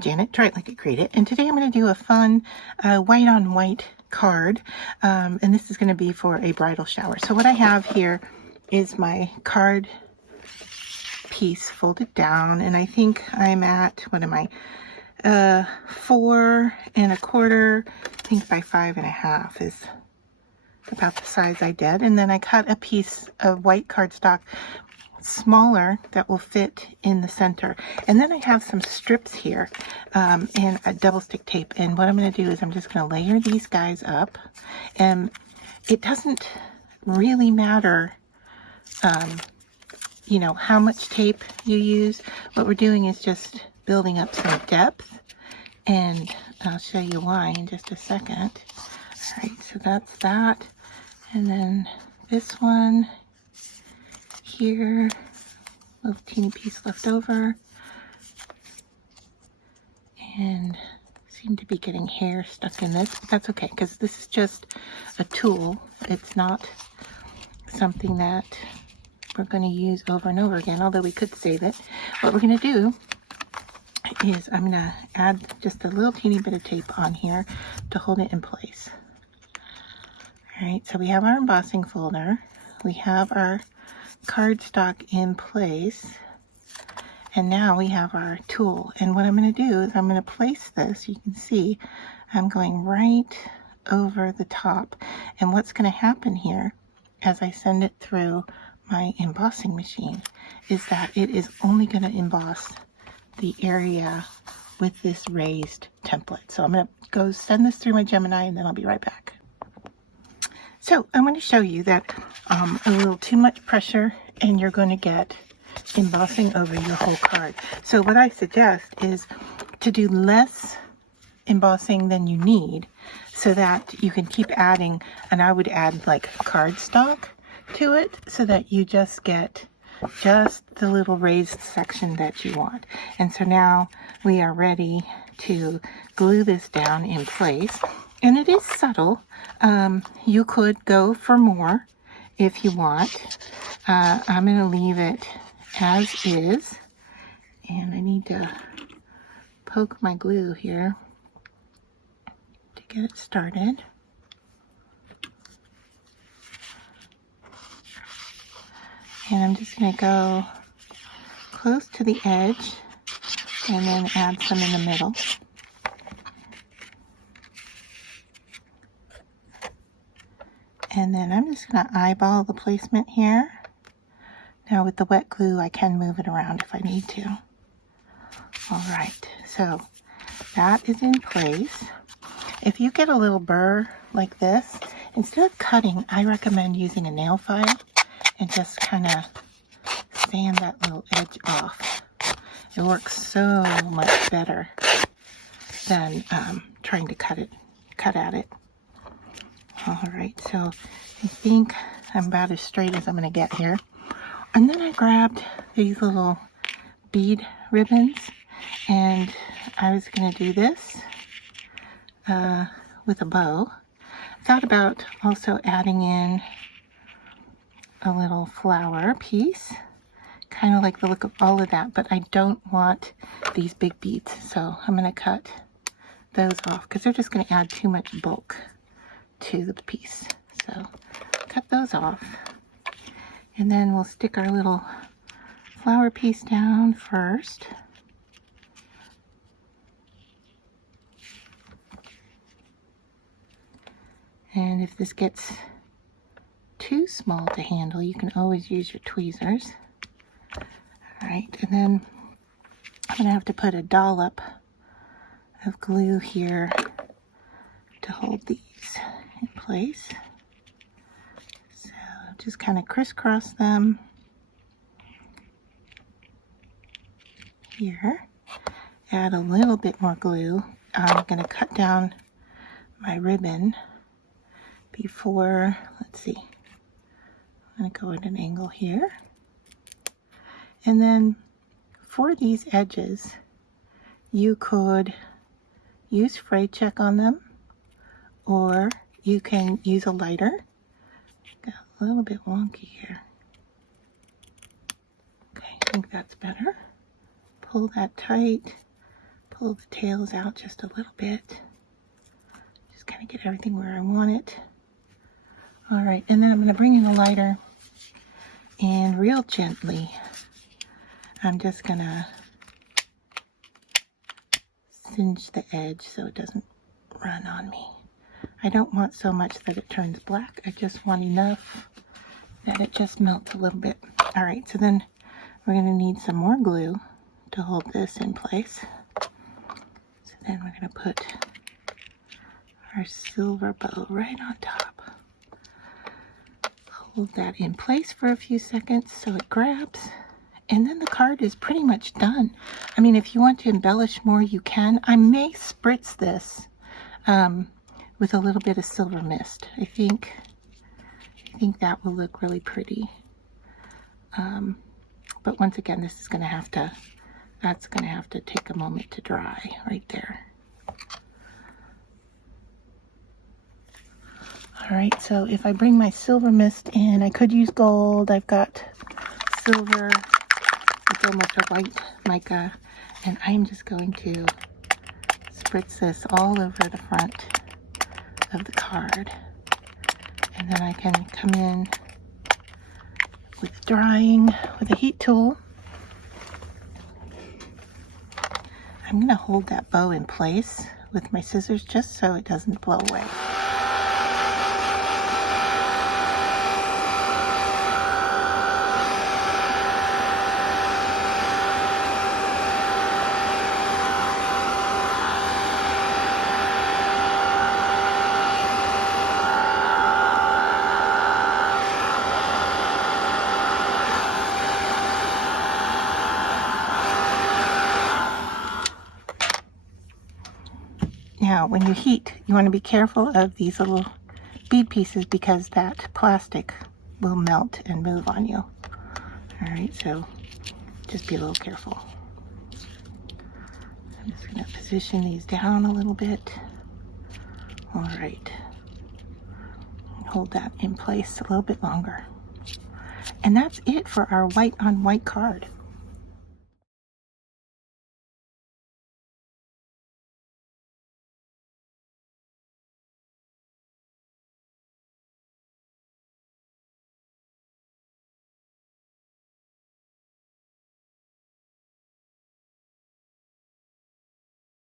Janet, try it like it created, and today I'm going to do a fun white on white card, and this is going to be for a bridal shower. So what I have here is my card piece folded down, and I think I'm at, what am I, 4 1/4, I think by 5 1/2 is about the size I did. And then I cut a piece of white cardstock smaller that will fit in the center, and then I have some strips here and a double stick tape, and what I'm going to do is I'm just going to layer these guys up, and it doesn't really matter you know, how much tape you use. What we're doing is just building up some depth, and I'll show you why in just a second. All right, so that's that, and then this one here, little teeny piece left over, and seem to be getting hair stuck in this, but that's okay because this is just a tool. It's not something that we're going to use over and over again, although we could save it. What we're going to do is I'm going to add just a little teeny bit of tape on here to hold it in place. All right, so we have our embossing folder, we have our cardstock in place, and now we have our tool. And what I'm going to do is I'm going to place this, you can see I'm going right over the top, and what's going to happen here as I send it through my embossing machine is that it is only going to emboss the area with this raised template. So I'm going to go send this through my Gemini, and then I'll be right back. So I'm going to show you that a little too much pressure and you're going to get embossing over your whole card. So what I suggest is to do less embossing than you need so that you can keep adding, and I would add like cardstock to it so that you just get just the little raised section that you want. And so now we are ready to glue this down in place. And it is subtle. You could go for more if you want. I'm going to leave it as is. And I need to poke my glue here to get it started. And I'm just going to go close to the edge and then add some in the middle. And then I'm just going to eyeball the placement here. Now with the wet glue, I can move it around if I need to. All right, so that is in place. If you get a little burr like this, instead of cutting, I recommend using a nail file and just kind of sand that little edge off. It works so much better than trying to cut at it. All right, so I think I'm about as straight as I'm going to get here. And then I grabbed these little bead ribbons, and I was going to do this with a bow. Thought about also adding in a little flower piece, kind of like the look of all of that, but I don't want these big beads, so I'm going to cut those off because they're just going to add too much bulk to the piece. So cut those off, and then we'll stick our little flower piece down first. And if this gets too small to handle, you can always use your tweezers. All right, and then I'm going to have to put a dollop of glue here to hold these in place. So just kind of crisscross them here. Add a little bit more glue. I'm going to cut down my ribbon before, let's see, I'm going to go at an angle here. And then for these edges, you could use fray check on them, or you can use a lighter. Got a little bit wonky here. Okay, I think that's better. Pull that tight, pull the tails out just a little bit. Just kind of get everything where I want it. All right, and then I'm going to bring in the lighter and real gently, I'm just going to singe the edge so it doesn't run on me. I don't want so much that it turns black. I just want enough that it just melts a little bit. All right, so then we're going to need some more glue to hold this in place. So then we're going to put our silver bow right on top. Hold that in place for a few seconds so it grabs. And then the card is pretty much done. I mean, if you want to embellish more, you can. I may spritz this with a little bit of silver mist. I think that will look really pretty. But once again, this is going to have to, that's going to have to take a moment to dry right there. All right, so if I bring my silver mist in, I could use gold. I've got silver with almost a white mica, and I'm just going to spritz this all over the front of the card. And then I can come in with drying with a heat tool. I'm going to hold that bow in place with my scissors just so it doesn't blow away. Now, when you heat, you want to be careful of these little bead pieces because that plastic will melt and move on you. All right, so just be a little careful. I'm just going to position these down a little bit. All right. Hold that in place a little bit longer. And that's it for our white on white card.